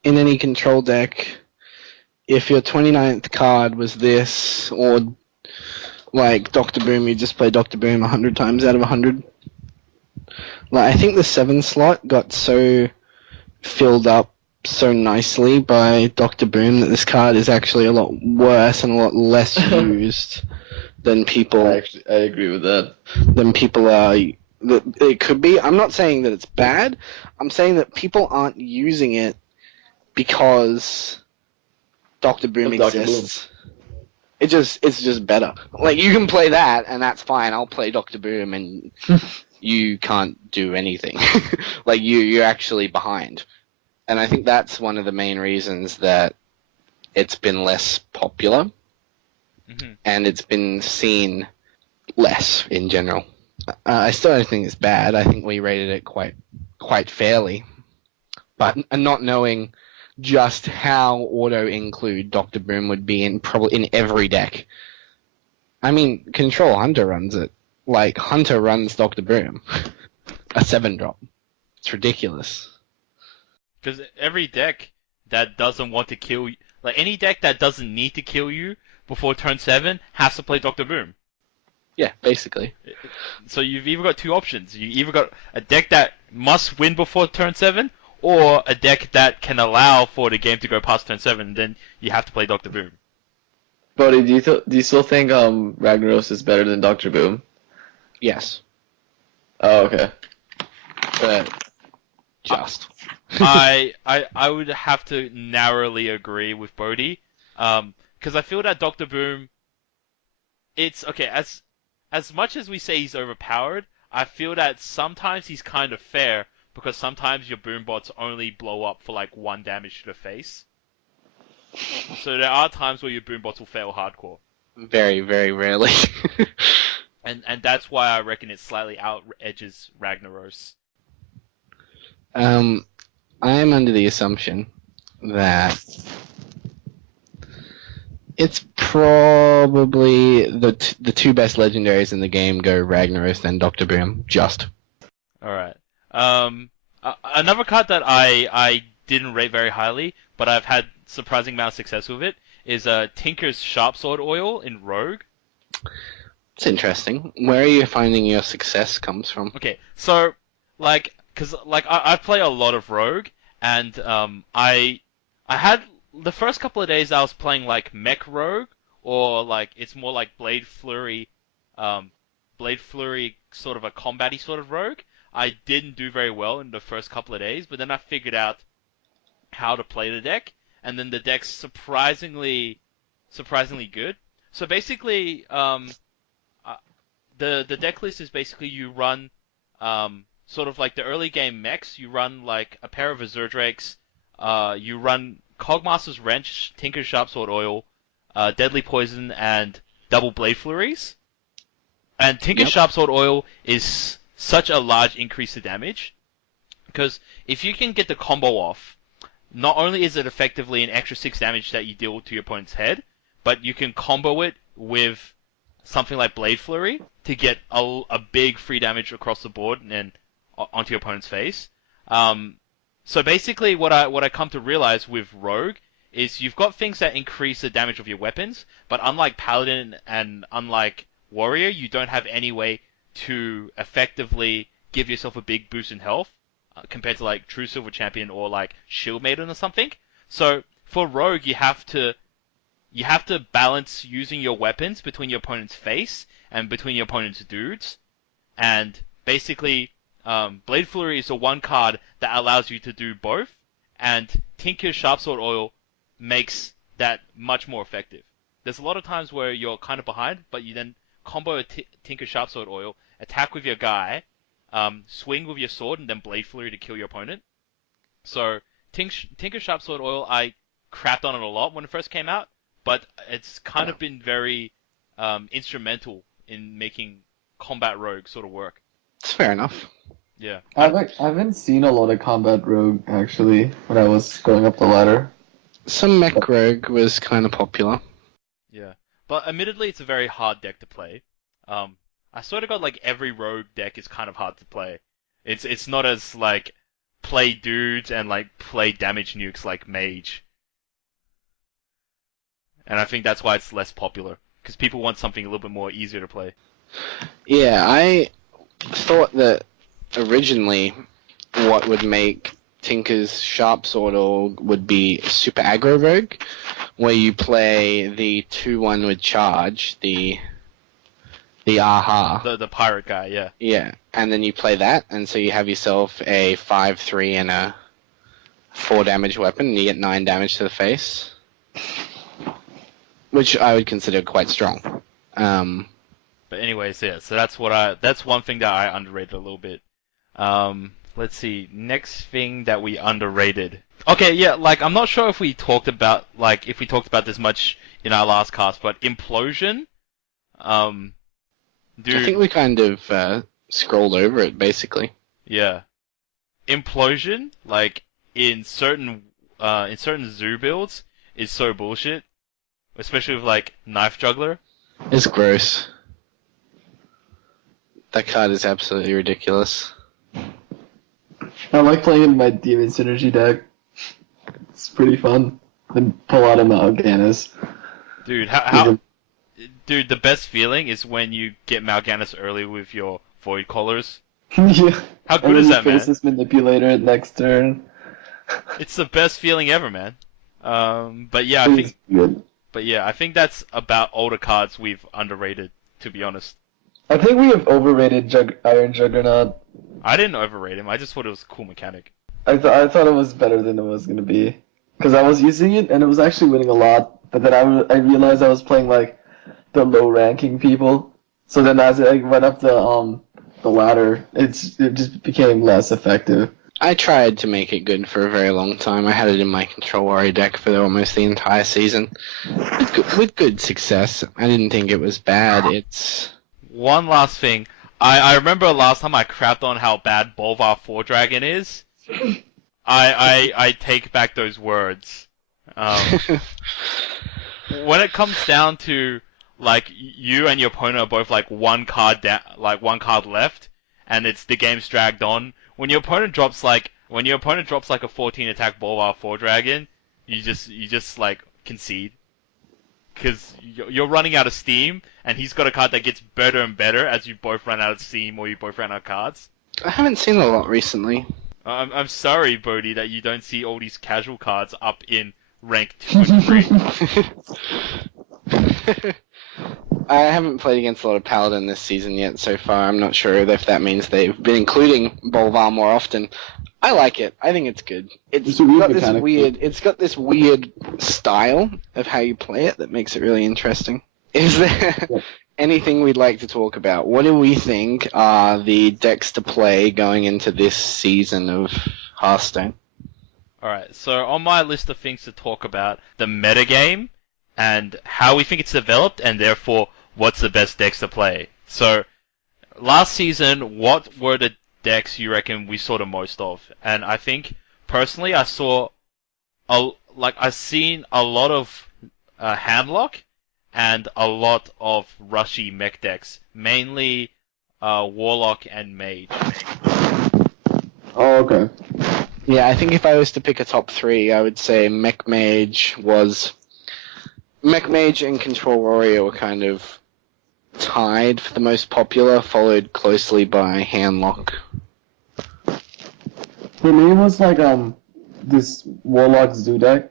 in any control deck, if your 29th card was this, or like Dr. Boom, you just play Dr. Boom 100 times out of 100. Like, I think the 7 slot got so filled up so nicely by Dr. Boom that this card is actually a lot worse and a lot less used than people I agree with that. are. That it could be. I'm not saying that it's bad. I'm saying that people aren't using it because Dr. Boom Of Dr. exists. It's just better. Like, you can play that and that's fine. I'll play Dr. Boom and you can't do anything. Like, you're actually behind. And I think that's one of the main reasons that it's been less popular and it's been seen less in general. I still don't think it's bad. I think we rated it quite fairly. But not knowing just how auto-include Dr. Boom would be in probably in every deck. I mean, Control Hunter runs it. Like, Hunter runs Dr. Boom. A 7-drop. It's ridiculous. Because every deck that doesn't want to kill you, like any deck that doesn't need to kill you before turn 7 has to play Dr. Boom. Yeah, basically. So you've either got two options. You either got a deck that must win before turn 7, or a deck that can allow for the game to go past turn 7, then you have to play Dr. Boom. Bodhi, do you still think Ragnaros is better than Dr. Boom? Yes. Oh, okay. But just. I would have to narrowly agree with Bodhi, because I feel that Dr. Boom, it's okay, as much as we say he's overpowered, I feel that sometimes he's kind of fair, because sometimes your boom bots only blow up for like 1 damage to the face. So there are times where your boom bots will fail hardcore. Very, very rarely. And that's why I reckon it slightly out edges Ragnaros. I am under the assumption that it's probably the two best legendaries in the game go Ragnaros then Dr. Boom. Just. Alright. Another card that I didn't rate very highly, but I've had surprising amount of success with it, is Tinker's Sharpsword Oil in Rogue. It's interesting. Where are you finding your success comes from? Okay, so, cause I play a lot of Rogue, and I had the first couple of days I was playing like Mech Rogue, or like it's more like Blade Flurry sort of a combat-y sort of Rogue. I didn't do very well in the first couple of days, but then I figured out how to play the deck, and then the deck's surprisingly good. So basically, the deck list is basically you run sort of like the early game mechs. You run like a pair of Azure Drakes. You run Cogmaster's Wrench, Tinker's Sharpsword Oil, Deadly Poison, and Double Blade Flurries. And Tinker's Sharpsword Oil is such a large increase to damage, because if you can get the combo off, not only is it effectively an extra 6 damage that you deal to your opponent's head, but you can combo it with something like Blade Flurry to get a big free damage across the board and onto your opponent's face. So basically, what I come to realize with Rogue is you've got things that increase the damage of your weapons, but unlike Paladin and unlike Warrior, you don't have any way to effectively give yourself a big boost in health compared to like True Silver Champion or like Shield Maiden or something. So for Rogue, you have to balance using your weapons between your opponent's face and between your opponent's dudes, and basically, Blade Flurry is the one card that allows you to do both, and Tinker's Sharpsword Oil makes that much more effective. There's a lot of times where you're kind of behind, but you then combo a Tinker's Sharpsword Oil, attack with your guy, swing with your sword, and then Blade Flurry to kill your opponent. So, Tinker's Sharpsword Oil, I crapped on it a lot when it first came out, but it's kind of been very instrumental in making Combat Rogue sort of work. It's fair enough. Yeah. I haven't seen a lot of Combat Rogue, actually, when I was going up the ladder. Some Mech Rogue was kind of popular. Yeah. But admittedly, it's a very hard deck to play. I sort of got like every Rogue deck is kind of hard to play. It's not as like play dudes and like play damage nukes like Mage. And I think that's why it's less popular. Because people want something a little bit more easier to play. Yeah, I thought that originally what would make Tinker's Sharp Sword Oil would be Super Aggro Rogue, where you play the 2-1 with charge, the Aha. The pirate guy, yeah. Yeah, and then you play that, and so you have yourself a 5-3 and a 4 damage weapon, and you get 9 damage to the face. Which I would consider quite strong. But anyways, yeah, so that's one thing that I underrated a little bit. Let's see, next thing that we underrated. Okay, yeah, like I'm not sure if we talked about this much in our last cast, but Implosion, dude. I think we kind of scrolled over it basically. Yeah, Implosion, like in certain zoo builds, is so bullshit, especially with like Knife Juggler. It's gross. That card is absolutely ridiculous. I like playing in my Demon Synergy deck. It's pretty fun. Then pull out a Mal'Ganis. Dude, dude, the best feeling is when you get Mal'Ganis early with your Void Collars. Yeah. How good is that, man? Faceless Manipulator next turn. It's the best feeling ever, man. But yeah, It's good. I think that's about all the cards we've underrated, to be honest. I think we have overrated Iron Juggernaut. I didn't overrate him. I just thought it was a cool mechanic. I thought it was better than it was going to be. Because I was using it, and it was actually winning a lot. But then I realized I was playing, like, the low-ranking people. So then as I went up the ladder, it just became less effective. I tried to make it good for a very long time. I had it in my Control Warrior deck for almost the entire season. With good success. I didn't think it was bad. It's... One last thing. I remember last time I crapped on how bad Bolvar 4 Dragon is. I take back those words. When it comes down to like you and your opponent are both like one card left, and it's the game's dragged on. When your opponent drops like a 14 attack Bolvar 4 Dragon, you just like concede. Because you're running out of steam, and he's got a card that gets better and better as you both run out of steam or you both run out of cards. I haven't seen a lot recently. I'm sorry, Bodhi, that you don't see all these casual cards up in rank 2 and 3. I haven't played against a lot of Paladin this season yet so far. I'm not sure if that means they've been including Bolvar more often. I like it. I think it's good. It's got this weird style of how you play it that makes it really interesting. Is there anything we'd like to talk about? What do we think are the decks to play going into this season of Hearthstone? Alright, so on my list of things to talk about, the metagame and how we think it's developed, and therefore what's the best decks to play. So, last season, what were the decks you reckon we saw the most of? And I think, personally, I've seen a lot of Handlock and a lot of rushy mech decks, mainly Warlock and Mage. Oh, okay. Yeah, I think if I was to pick a top three, I would say Mech Mage and Control Warrior were kind of tied for the most popular, followed closely by Handlock. For me, it was like this Warlock Zoo deck,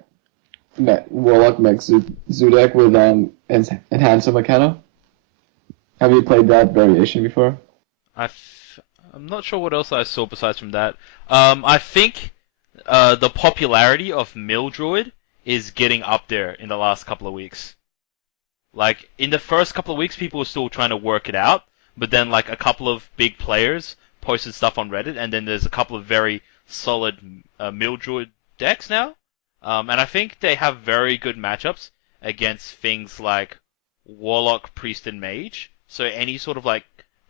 Warlock Mech Zoo deck with Enhancer Mechano. Have you played that variation before? I'm not sure what else I saw besides from that. I think the popularity of Mildred is getting up there in the last couple of weeks. Like, in the first couple of weeks, people were still trying to work it out, but then, like, a couple of big players posted stuff on Reddit, and then there's a couple of very solid Mildred decks now. And I think they have very good matchups against things like Warlock, Priest, and Mage. So any sort of, like,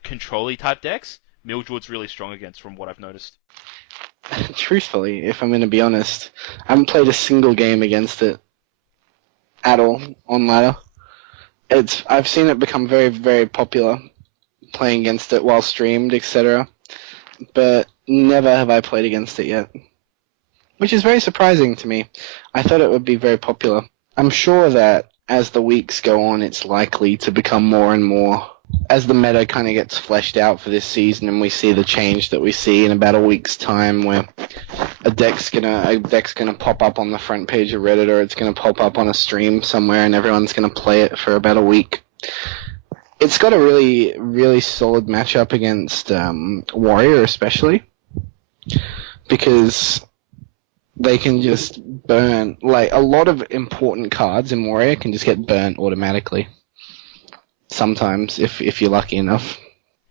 control-y type decks, Mildred's really strong against, from what I've noticed. Truthfully, if I'm going to be honest, I haven't played a single game against it at all on ladder. I've seen it become very, very popular playing against it while streamed, etc. But never have I played against it yet, which is very surprising to me. I thought it would be very popular. I'm sure that as the weeks go on, it's likely to become more and more as the meta kind of gets fleshed out for this season, and we see the change that we see in about a week's time, where a deck's gonna pop up on the front page of Reddit, or it's gonna pop up on a stream somewhere, and everyone's gonna play it for about a week. It's got a really, really solid matchup against Warrior, especially because they can just burn, like, a lot of important cards in Warrior can just get burnt automatically. Sometimes, if you're lucky enough.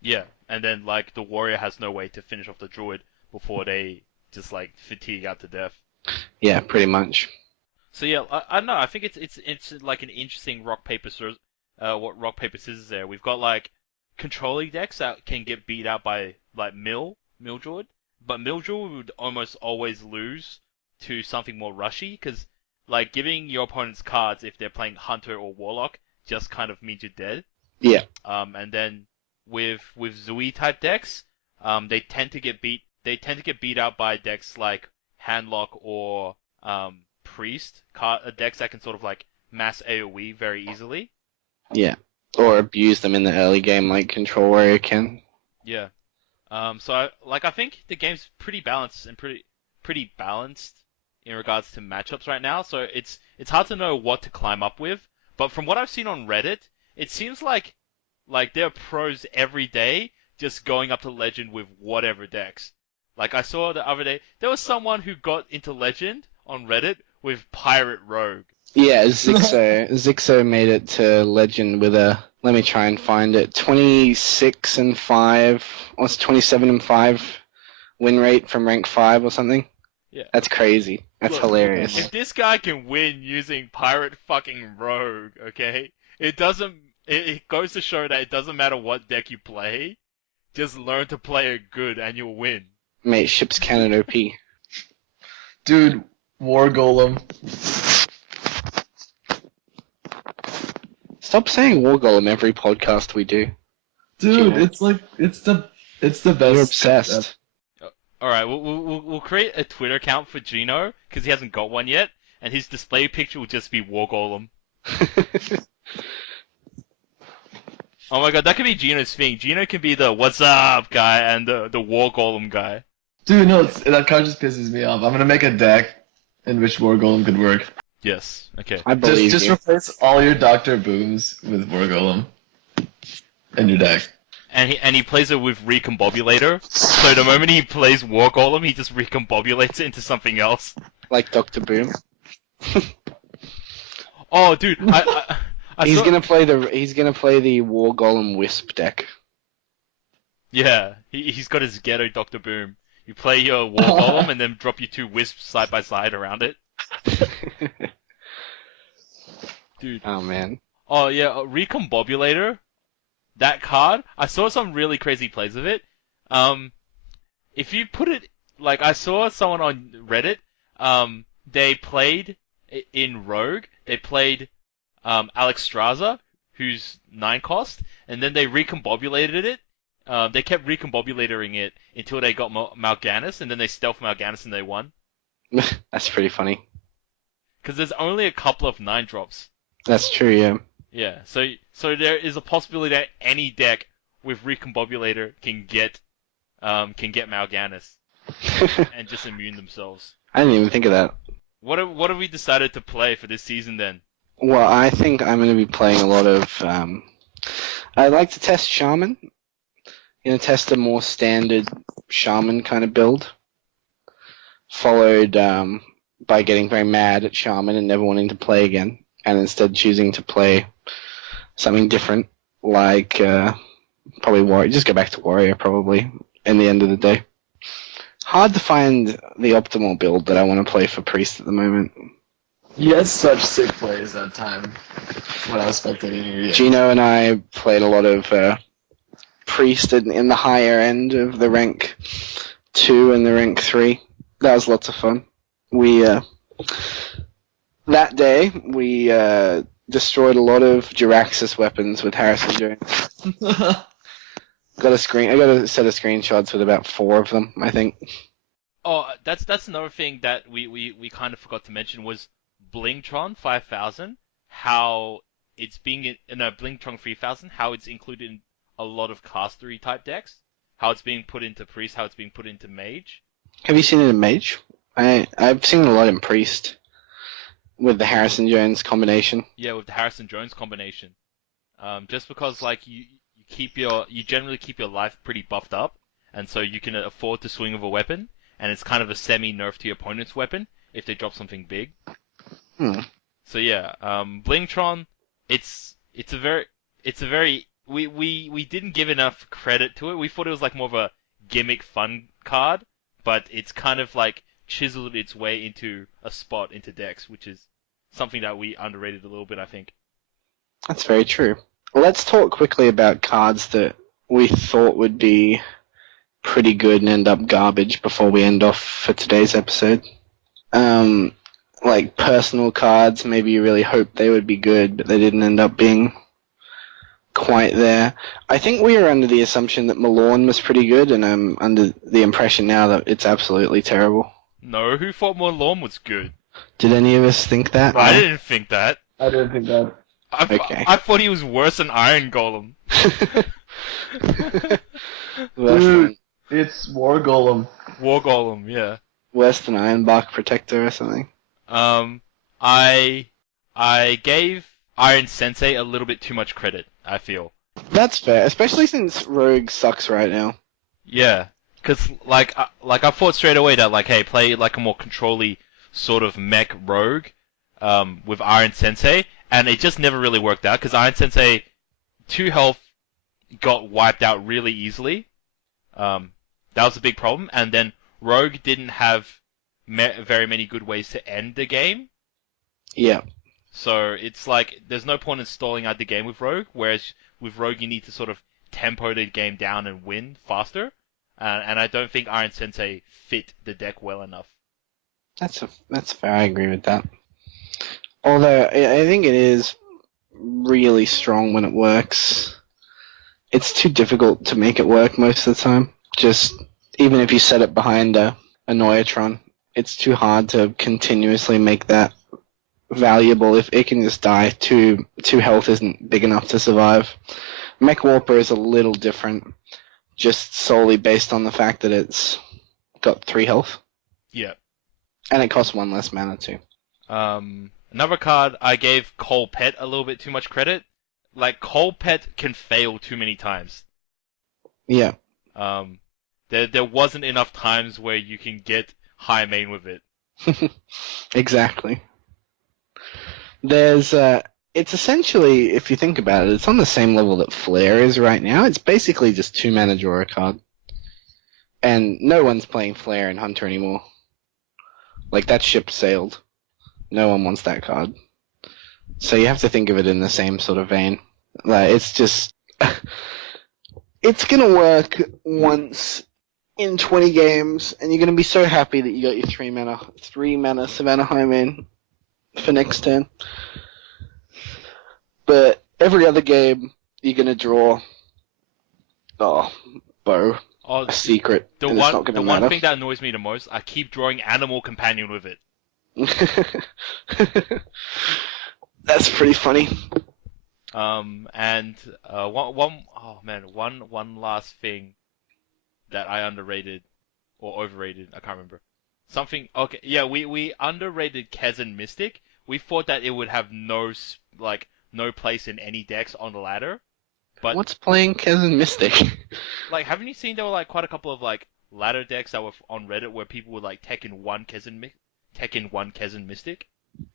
Yeah, and then, like, the Warrior has no way to finish off the Druid before they just, like, fatigue out to death. Yeah, pretty much. So yeah, I don't know. I think it's like an interesting what rock paper scissors there. We've got like controlling decks that can get beat out by like Mildred, but Mildred would almost always lose to something more rushy because like giving your opponents cards if they're playing Hunter or Warlock just kind of means you're dead. Yeah. And then with Zui type decks, they tend to get beat out by decks like Handlock or Priest, decks that can sort of like mass AoE very easily. Yeah. Or abuse them in the early game like Control Warrior can. Yeah. So I think the game's pretty balanced and pretty balanced in regards to matchups right now. So it's hard to know what to climb up with. But from what I've seen on Reddit, it seems like there are pros every day just going up to Legend with whatever decks. Like I saw the other day, there was someone who got into Legend on Reddit with Pirate Rogue. Yeah, Zixo made it to Legend with a, let me try and find it, 26-5, or it's 27-5 win rate from rank 5 or something. Yeah. That's crazy. That's Look, hilarious. If this guy can win using Pirate fucking Rogue, okay, it goes to show that it doesn't matter what deck you play, just learn to play it good and you'll win. Mate, ship's cannon OP. Dude, War Golem. Stop saying War Golem every podcast we do. Dude, Yeah. it's the best. You're obsessed. All right, we'll create a Twitter account for Gino because he hasn't got one yet, and his display picture will just be War Golem. Oh my god, that could be Gino's thing. Gino can be the "What's up" guy and the War Golem guy. Dude, no, that card just pisses me off. I'm gonna make a deck in which War Golem could work. Yes. Okay. I believe Just you. replace all your Doctor Booms with War Golem in your deck. And he plays it with Recombobulator. So the moment he plays War Golem, he just recombobulates it into something else. Like Dr. Boom. Oh, dude, He's gonna play the War Golem Wisp deck. Yeah, he's got his ghetto Dr. Boom. You play your War Golem and then drop your two Wisps side by side around it. Dude. Oh man. Oh yeah, Recombobulator. That card, I saw some really crazy plays of it. If you put it, like, I saw someone on Reddit, they played in Rogue, they played, Alexstrasza, who's 9 cost, and then they recombobulated it. They kept recombobulating it until they got Mal'Ganis, and then they stealth Mal'Ganis and they won. That's pretty funny. Because there's only a couple of 9 drops. That's true, yeah. Yeah, so there is a possibility that any deck with recombobulator can get Mal'Ganis and just immune themselves. I didn't even think of that. What have we decided to play for this season then? Well, I think I'm going to be playing a lot of. I'd like to test Shaman. Test a more standard Shaman kind of build, followed by getting very mad at Shaman and never wanting to play again, and instead choosing to play something different, like probably Warrior. Just go back to Warrior, probably, in the end of the day. Hard to find the optimal build that I want to play for Priest at the moment. You had such sick plays that time when I was spectating you. Gino and I played a lot of Priest in the higher end of the rank 2 and the rank 3. That was lots of fun. We that day we destroyed a lot of Jiraxxus weapons with Harrison Jones. I got a set of screenshots with about 4 of them, I think. Oh, that's another thing that we kind of forgot to mention was Blingtron 5000. How it's being Blingtron 3000. How it's included in a lot of castery type decks. How it's being put into Priest. How it's being put into Mage. Have you seen it in Mage? I've seen it a lot in Priest with the Harrison Jones combination. Yeah, with the Harrison Jones combination. Just because like you generally keep your life pretty buffed up, and so you can afford to swing with a weapon, and it's kind of a semi-nerf to your opponent's weapon if they drop something big. So yeah, Blingtron, it's a very we didn't give enough credit to it. We thought it was like more of a gimmick fun card, but it's kind of like chiseled its way into a spot into decks, which is something that we underrated a little bit, I think. That's very true. Let's talk quickly about cards that we thought would be pretty good and end up garbage before we end off for today's episode. Like personal cards, maybe you really hoped they would be good, but they didn't end up being quite there. I think we were under the assumption that Malorn was pretty good, and I'm under the impression now that it's absolutely terrible. No, who thought Malorn was good? Did any of us think that? I didn't think that. I didn't think that. I thought he was worse than Iron Golem. Dude, it's War Golem. War Golem, yeah. Worse than Ironbark Protector or something. I gave Iron Sensei a little bit too much credit, I feel. That's fair, especially since Rogue sucks right now. Yeah, because like I thought straight away that like, hey, play like a more control-y sort of mech Rogue, with Iron Sensei, and it just never really worked out because Iron Sensei 2 health got wiped out really easily. That was a big problem, and then Rogue didn't have very many good ways to end the game. Yeah. So it's like there's no point in stalling out the game with Rogue, whereas with Rogue you need to sort of tempo the game down and win faster. And I don't think Iron Sensei fit the deck well enough. That's fair. I agree with that. Although I think it is really strong when it works. It's too difficult to make it work most of the time. Just even if you set it behind a Noyatron, it's too hard to continuously make that valuable. If it can just die, two health isn't big enough to survive. Mech Warper is a little different, just solely based on the fact that it's got 3 health. Yeah. And it costs 1 less mana too. Another card, I gave Cole Pet a little bit too much credit. Like, Cole Pet can fail too many times. Yeah. There wasn't enough times where you can get high main with it. Exactly. There's it's essentially, if you think about it, it's on the same level that Flare is right now. It's basically just 2 mana draw a card. And no one's playing Flare and Hunter anymore. Like, that ship sailed. No one wants that card. So you have to think of it in the same sort of vein. Like, it's just... it's gonna work once in 20 games, and you're gonna be so happy that you got your 3 mana Savannah Highmane for next turn. But every other game, you're gonna draw, bow, Oh, a secret, the and it's not the gonna one matter. thing that annoys me the most, I keep drawing animal companion with it. That's pretty funny. And oh man, one last thing that I underrated or overrated, I can't remember. Something, okay, yeah, we underrated Kez and Mystic. We thought that it would have no place in any decks on the ladder, but What's playing Kez and Mystic? like, haven't you seen there were like quite a couple of like ladder decks that were on Reddit where people would like tech in one Kez and Mystic?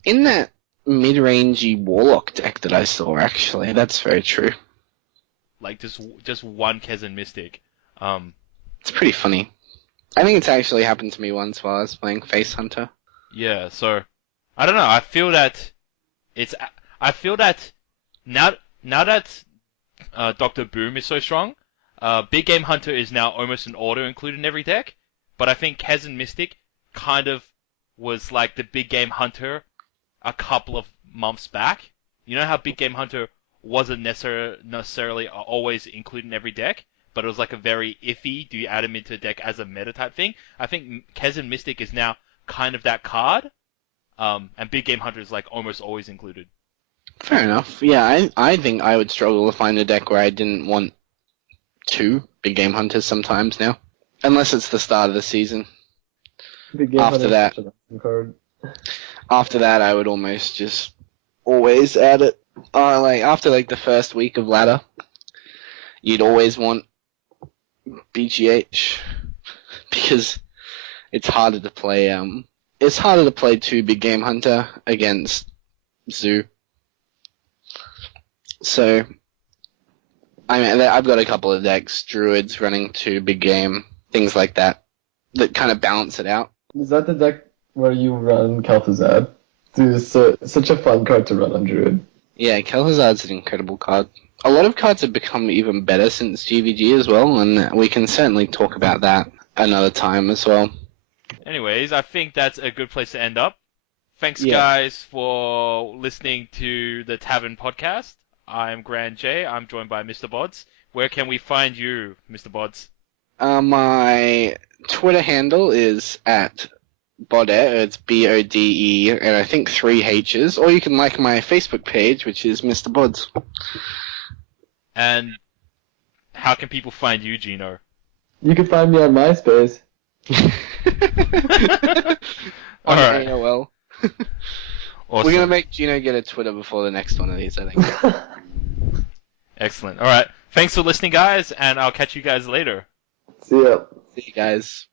In that mid-rangey Warlock deck that I saw, actually, that's very true. Like just one Kez and Mystic. Um, It's pretty funny. I think it's actually happened to me once while I was playing Face Hunter. yeah, so I don't know. It's I feel that now that Doctor Boom is so strong, Big Game Hunter is now almost an auto included in every deck. But I think Kez and Mystic kind of was like the Big Game Hunter a couple of months back. You know how Big Game Hunter wasn't necessarily always included in every deck, but it was like a very iffy. Do you add him into a deck as a meta type thing? I think Kez and Mystic is now kind of that card, and Big Game Hunter is like almost always included. Fair enough. Yeah, I think I would struggle to find a deck where I didn't want two Big Game Hunters sometimes now. Unless it's the start of the season. Big game After hunter is that. such an awesome card. After that, I would almost just always add it. Like after like the first week of ladder, you'd always want BGH because it's harder to play. It's harder to play two Big Game Hunter against Zoo. So, I mean, I've got a couple of decks, Druids running two Big Game, things like that kind of balance it out. Is that the deck where you run Kel'Thuzad? Dude, it's such a fun card to run on Druid. Yeah, Kel'Thuzad's an incredible card. A lot of cards have become even better since GVG as well, and we can certainly talk about that another time as well. Anyways, I think that's a good place to end up. Thanks, Yeah. guys, for listening to the Tavern podcast. I'm Grand J. I'm joined by Mr. Bods. Where can we find you, Mr. Bods? My Twitter handle is at Bode, it's BODE, and I think 3 H's, or you can like my Facebook page, which is Mr. Bods. And how can people find you, Gino? You can find me on MySpace. On Alright. AOL. Awesome. We're gonna make Gino get a Twitter before the next one of these, I think. Excellent. Alright. Thanks for listening, guys, and I'll catch you guys later. See ya. See you guys.